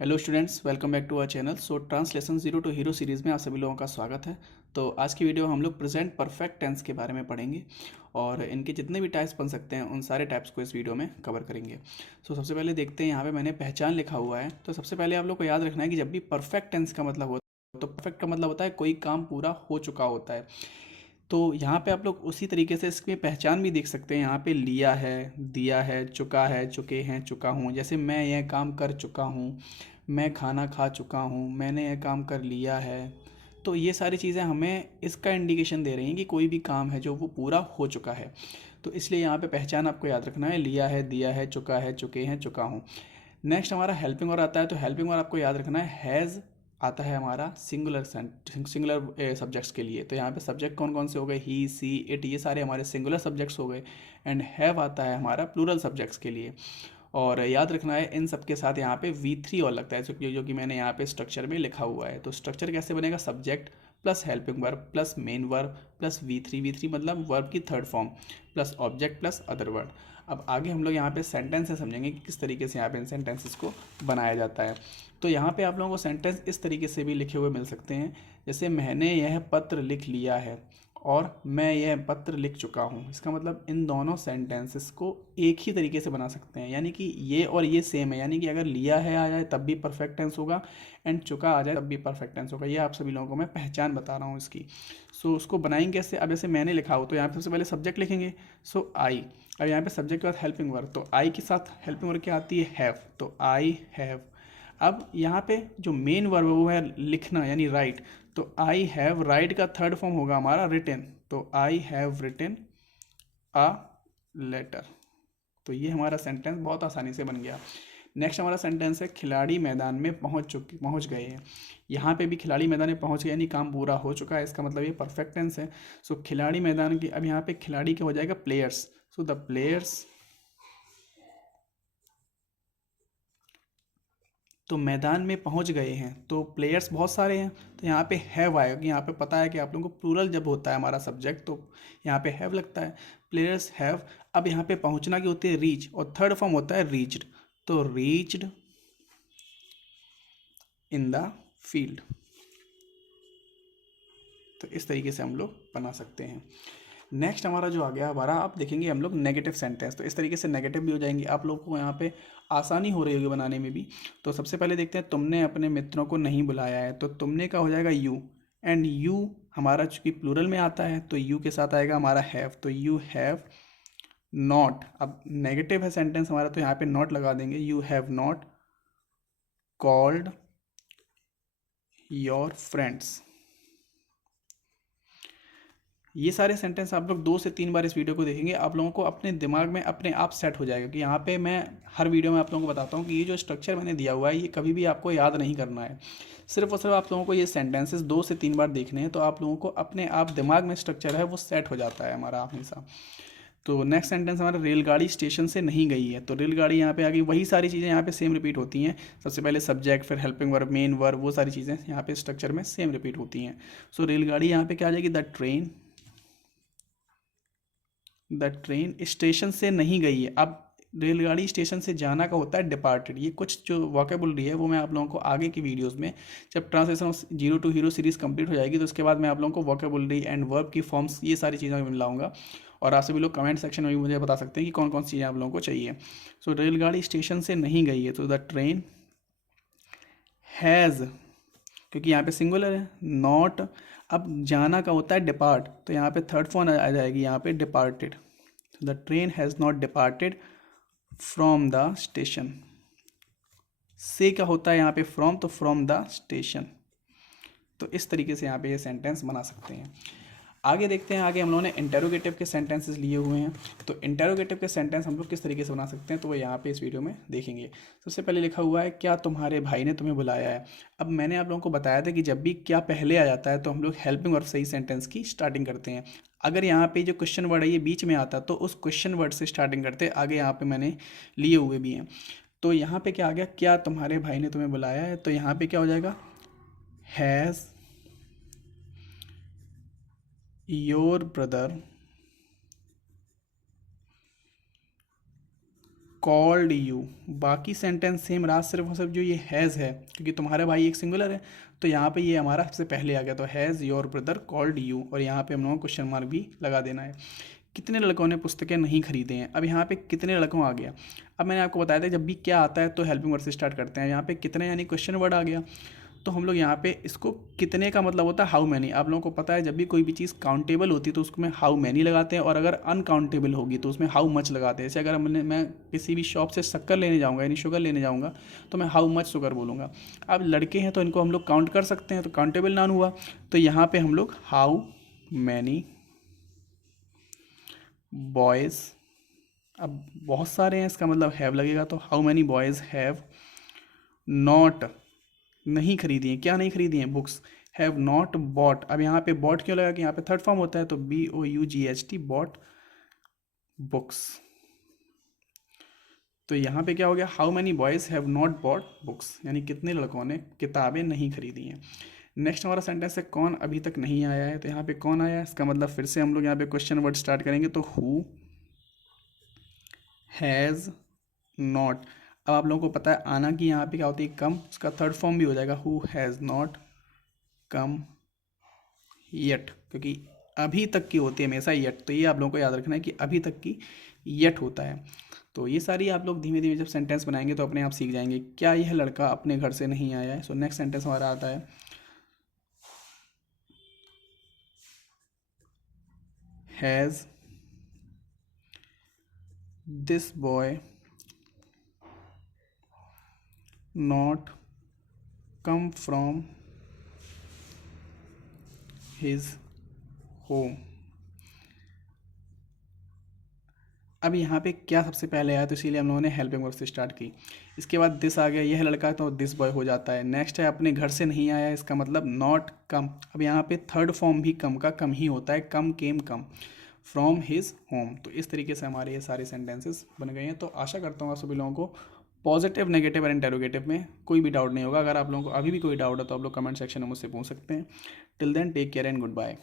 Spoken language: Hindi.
Hello students, welcome back to our channel. So translation zero to hero series में आप सभी लोगों का स्वागत है। तो आज की वीडियो हम लोग प्रेजेंट परफेक्ट टेंस के बारे में पढ़ेंगे और इनके जितने भी टाइप्स बन सकते हैं उन सारे टाइप्स को इस वीडियो में कवर करेंगे। सो सबसे पहले देखते हैं, यहाँ पे मैंने पहचान लिखा हुआ है। तो सबसे पहले आप लोग को याद रखना है कि जब भी परफेक्ट टेंस का मतलब होता है तो परफेक्ट का मतलब होता है कोई काम पूरा हो चुका होता है। तो यहाँ पे आप लोग उसी तरीके से इसकी पहचान भी देख सकते हैं। यहाँ पे लिया है, दिया है, चुका है, चुके हैं, चुका हूँ। जैसे मैं यह काम कर चुका हूँ, मैं खाना खा चुका हूँ, मैंने यह काम कर लिया है। तो ये सारी चीज़ें हमें इसका इंडिकेशन दे रही हैं कि कोई भी काम है जो वो पूरा हो चुका है। तो इसलिए यहाँ पे पहचान आपको याद रखना है, लिया है, दिया है, चुका है, चुके हैं, चुका हूँ। नेक्स्ट हमारा हेल्पिंग वर्ब आता है। तो हेल्पिंग वर्ब आपको याद रखना है, हैज़ आता है हमारा सिंगुलर सब्जेक्ट्स के लिए। तो यहाँ पे सब्जेक्ट कौन कौन से हो गए, ही, सी, इट, ये सारे हमारे सिंगुलर सब्जेक्ट्स हो गए। एंड हैव आता है हमारा प्लूरल सब्जेक्ट्स के लिए। और याद रखना है इन सब के साथ यहाँ पे V3 और लगता है, जो कि मैंने यहाँ पे स्ट्रक्चर में लिखा हुआ है। तो स्ट्रक्चर कैसे बनेगा, subject plus helping verb plus main verb plus V3 मतलब वर्ब की third form plus object plus other word. अब आगे हम लोग यहाँ पे सेंटेंस से समझेंगे कि किस तरीके से यहाँ पे इन सेंटेंसेस को बनाया जाता है। तो यहाँ पे आप लोगों को सेंटेंस इस तरीके से भी लिखे हुए मिल सकते हैं, जैसे मैंने यह पत्र लिख लिया है और मैं यह पत्र लिख चुका हूँ। इसका मतलब इन दोनों सेंटेंसेस को एक ही तरीके से बना सकते हैं, यानी कि ये और ये सेम है। यानी कि अगर लिया है आ जाए तब भी परफेक्ट टेंस होगा एंड चुका आ जाए तब भी परफेक्ट टेंस होगा। ये आप सभी लोगों को मैं पहचान बता रहा हूँ इसकी। सो उसको बनाएंगे कैसे, अब जैसे मैंने लिखा हो तो यहाँ पे सबसे पहले सब्जेक्ट लिखेंगे, सो आई। अब यहाँ पे सब्जेक्ट के बाद हेल्पिंग वर्ब, तो आई के साथ हेल्पिंग वर्ब क्या आती है, हैव, तो आई हैव। अब यहाँ पे जो मेन वर्ब है वो है लिखना यानी राइट। तो आई हैव, राइट का थर्ड फॉर्म होगा हमारा रिटन, तो I have written a letter. तो ये हमारा सेंटेंस बहुत आसानी से बन गया। नेक्स्ट हमारा सेंटेंस है, खिलाड़ी मैदान में पहुंच गए हैं। यहाँ पे भी खिलाड़ी मैदान में पहुंच गए यानी काम पूरा हो चुका है, इसका मतलब ये परफेक्ट टेंस है। सो खिलाड़ी मैदान की, अब यहाँ पे खिलाड़ी क्या हो जाएगा, प्लेयर्स। सो द प्लेयर्स, तो मैदान में पहुंच गए हैं, तो प्लेयर्स बहुत सारे हैं। तो यहाँ पे हैव आएगा, यहाँ पे पता है कि आप लोगों को प्लूरल जब होता है हमारा सब्जेक्ट तो यहाँ पे हैव लगता है, प्लेयर्स हैव। अब यहाँ पे पहुंचना की होती है रीच, और थर्ड फॉर्म होता है रीच्ड, तो रीच्ड इन द फील्ड। तो इस तरीके से हम लोग बना सकते हैं। नेक्स्ट हमारा जो आ गया हमारा, आप देखेंगे हम लोग नेगेटिव सेंटेंस, तो इस तरीके से नेगेटिव भी हो जाएंगे। आप लोगों को यहाँ पे आसानी हो रही होगी बनाने में भी। तो सबसे पहले देखते हैं, तुमने अपने मित्रों को नहीं बुलाया है, तो तुमने का हो जाएगा यू। एंड यू हमारा चूंकि प्लूरल में आता है तो यू के साथ आएगा हमारा हैव, तो यू हैव नॉट। अब नेगेटिव है सेंटेंस हमारा तो यहाँ पे नॉट लगा देंगे, you have not called your friends. ये सारे सेंटेंस आप लोग 2 से 3 बार इस वीडियो को देखेंगे, आप लोगों को अपने दिमाग में अपने आप सेट हो जाएगा। कि यहाँ पे मैं हर वीडियो में आप लोगों को बताता हूँ कि ये जो स्ट्रक्चर मैंने दिया हुआ है ये कभी भी आपको याद नहीं करना है। सिर्फ और सिर्फ आप लोगों को ये सेंटेंसेस 2 से 3 बार देखने हैं, तो आप लोगों को अपने आप दिमाग में स्ट्रक्चर है वो सेट हो जाता है हमारा हमेशा। तो नेक्स्ट सेंटेंस हमारा, रेलगाड़ी स्टेशन से नहीं गई है, तो रेलगाड़ी यहाँ पे आ गई। वही सारी चीज़ें यहाँ पे सेम रिपीट होती हैं। सबसे पहले सब्जेक्ट, फिर हेल्पिंग वर्ब, मेन वर्ब, वो सारी चीज़ें यहाँ पे स्ट्रक्चर में सेम रिपीट होती हैं। सो रेलगाड़ी यहाँ पे क्या आ जाएगी, द ट्रेन स्टेशन से नहीं गई है। अब रेलगाड़ी स्टेशन से जाना का होता है डिपार्टेड। ये कुछ जो वोकेबुलरी है वो मैं आप लोगों को आगे की वीडियोस में, जब translation zero to hero series complete हो जाएगी तो उसके बाद मैं आप लोगों को वोकेबुलरी एंड वर्ब की फॉर्म्स ये सारी चीज़ें मैं लाऊंगा। और आप सभी लोग कमेंट सेक्शन में भी मुझे बता सकते हैं कि कौन कौन सी चीज़ें आप लोगों को चाहिए। सो रेलगाड़ी स्टेशन से नहीं गई है, तो द ट्रेन हैज़, क्योंकि यहाँ पे सिंगुलर है, नॉट। अब जाना का होता है डिपार्ट, तो यहाँ पे थर्ड फॉर्म आ जाएगी यहाँ पे departed. The train has not departed from the station. से क्या होता है यहाँ पे फ्रॉम, तो फ्रॉम द स्टेशन। तो इस तरीके से यहाँ पे ये सेंटेंस बना सकते हैं। आगे देखते हैं, आगे हम लोगों ने इंटेरोगेटिव के सेंटेंसेस लिए हुए हैं। तो इंटेरोगेटिव के सेंटेंस हम लोग किस तरीके से बना सकते हैं तो वो यहाँ पे इस वीडियो में देखेंगे। सबसे पहले लिखा हुआ है, क्या तुम्हारे भाई ने तुम्हें बुलाया है। अब मैंने आप लोगों को बताया था कि जब भी क्या पहले आ जाता है तो हम लोग हेल्पिंग वर्ब से ही सेंटेंस की स्टार्टिंग करते हैं। अगर यहाँ पे जो क्वेश्चन वर्ड है ये बीच में आता तो उस क्वेश्चन वर्ड से स्टार्टिंग करते, आगे यहाँ पे मैंने लिए हुए भी हैं। तो यहाँ पे क्या आ गया, क्या तुम्हारे भाई ने तुम्हें बुलाया है, तो यहाँ पे क्या हो जाएगा, has your brother called you. बाकी सेंटेंस सेम रहा, सिर्फ और सिर्फ जो ये हैज़ है, क्योंकि तुम्हारा भाई एक सिंगुलर है तो यहाँ पे ये हमारा सबसे पहले आ गया, तो has your brother called you, और यहाँ पे हम लोगों को क्वेश्चन मार्क भी लगा देना है। कितने लड़कों ने पुस्तकें नहीं खरीदे हैं, अब यहाँ पे कितने लड़कों आ गया। अब मैंने आपको बताया था जब भी क्या आता है तो हेल्पिंग वर्ड से स्टार्ट करते हैं, यहाँ पे कितने यानी क्वेश्चन वर्ड आ गया, तो हम लोग यहाँ पे इसको कितने का मतलब होता है हाउ मैनी। आप लोगों को पता है जब भी कोई भी चीज़ काउंटेबल होती है तो उसमें हाउ मैनी लगाते हैं, और अगर अनकाउंटेबल होगी तो उसमें हाउ मच लगाते हैं। जैसे अगर मैं किसी भी शॉप से शक्कर लेने जाऊँगा यानी शुगर लेने जाऊँगा तो मैं हाउ मच शुगर बोलूँगा। अब लड़के हैं तो इनको हम लोग काउंट कर सकते हैं, तो काउंटेबल नाउन हुआ, तो यहाँ पे हम लोग हाउ मैनी बॉयज़, अब बहुत सारे हैं इसका मतलब हैव लगेगा, तो how many boys have not, नहीं खरीदी हैं, क्या नहीं खरीदी हैं, बुक्स, हैव नॉट बॉट। अब यहाँ पे बॉट क्यों लगा कि यहाँ पे थर्ड फॉर्म होता है, तो BOUGHT बॉट बुक्स। तो यहाँ पे क्या हो गया, how many boys have not bought books, यानी कितने लड़कों ने किताबें नहीं खरीदी हैं। नेक्स्ट हमारा सेंटेंस है कौन अभी तक नहीं आया है, तो यहाँ पे कौन आया है, इसका मतलब फिर से हम लोग यहाँ पे क्वेश्चन वर्ड स्टार्ट करेंगे, तो हु हैज़ नॉट। अब आप लोगों को पता है आना कि यहाँ पे क्या होती है, कम, उसका थर्ड फॉर्म भी हो जाएगा, who has not come yet, क्योंकि अभी तक की होती है हमेशा येट, तो ये आप लोगों को याद रखना है कि अभी तक की येट होता है। तो ये सारी आप लोग धीमे धीमे जब सेंटेंस बनाएंगे तो अपने आप सीख जाएंगे। क्या यह लड़का अपने घर से नहीं आया है। सो नेक्स्ट सेंटेंस हमारा आता है has this boy not come from his home. अब यहाँ पे क्या सबसे पहले आया, तो इसीलिए हम लोगों ने हेल्पिंग वर्ब से स्टार्ट की। इसके बाद दिस आ गया, यह लड़का, तो दिस बॉय हो जाता है। नेक्स्ट है अपने घर से नहीं आया, इसका मतलब नॉट कम। अब यहाँ पे थर्ड फॉर्म भी कम का कम ही होता है, कम केम कम फ्रॉम हिज होम। तो इस तरीके से हमारे ये सारे सेंटेंसेस बन गए हैं। तो आशा करता हूँ आप सभी लोगों को पॉजिटिव, नेगेटिव और इंटेरोगेटिव में कोई भी डाउट नहीं होगा। अगर आप लोगों को अभी भी कोई डाउट है तो आप लोग कमेंट सेक्शन में मुझसे पूछ सकते हैं। Till then take care and good bye.